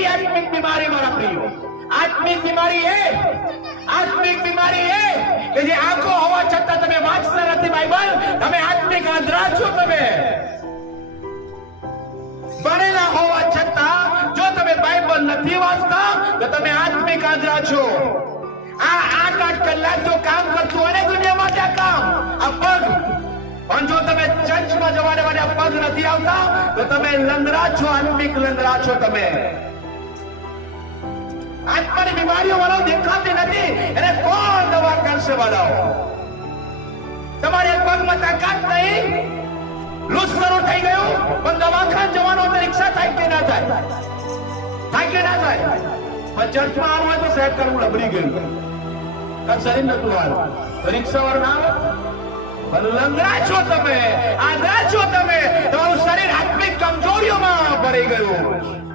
કઈ આત્મિક બીમારી મારા પ્રિયો? આત્મિક બીમારી એ કે જે આંખો હોવા છતાં તમે વાંચતા નથી બાઇબલ, તમે આત્મિક આંધળા છો. તમે ભણેલા હોવા છતાં જો તમે બાઇબલ નથી વાંચતા તો તમે આત્મિક આંધળા છો. આ 8 કલાક જો કામ કરતું હોય ને દુનિયા માટે આ કામ, આ પગ, પણ જો તમે ચર્ચમાં જવાને માટે આ પગ નથી આવતા તો તમે લંગડા છો, આત્મિક લંગડા છો. તમે આત્માની બીમારીઓ વાળો દેખાતી નથી, એને કોણ દવા કરશે? વાળાઓ, તમારે પગમાં તાકાત નહીં, લૂઝ શરૂ થઈ ગયું, પણ દવાખાને જવાનો તો રિક્ષા થાય કે ના થાય? થાય કે ના થાય? પણ ચર્ચમાં આવવું હોય તો સાહેબ કરવું લબડી ગયું, શરીર નતું હારું, રિક્ષા વાળો ના આવે. લંગડા છો તમે, આંધળા છો તમે, તમારું શરીર આત્મિક કમજોરીઓમાં ભરાઈ ગયું.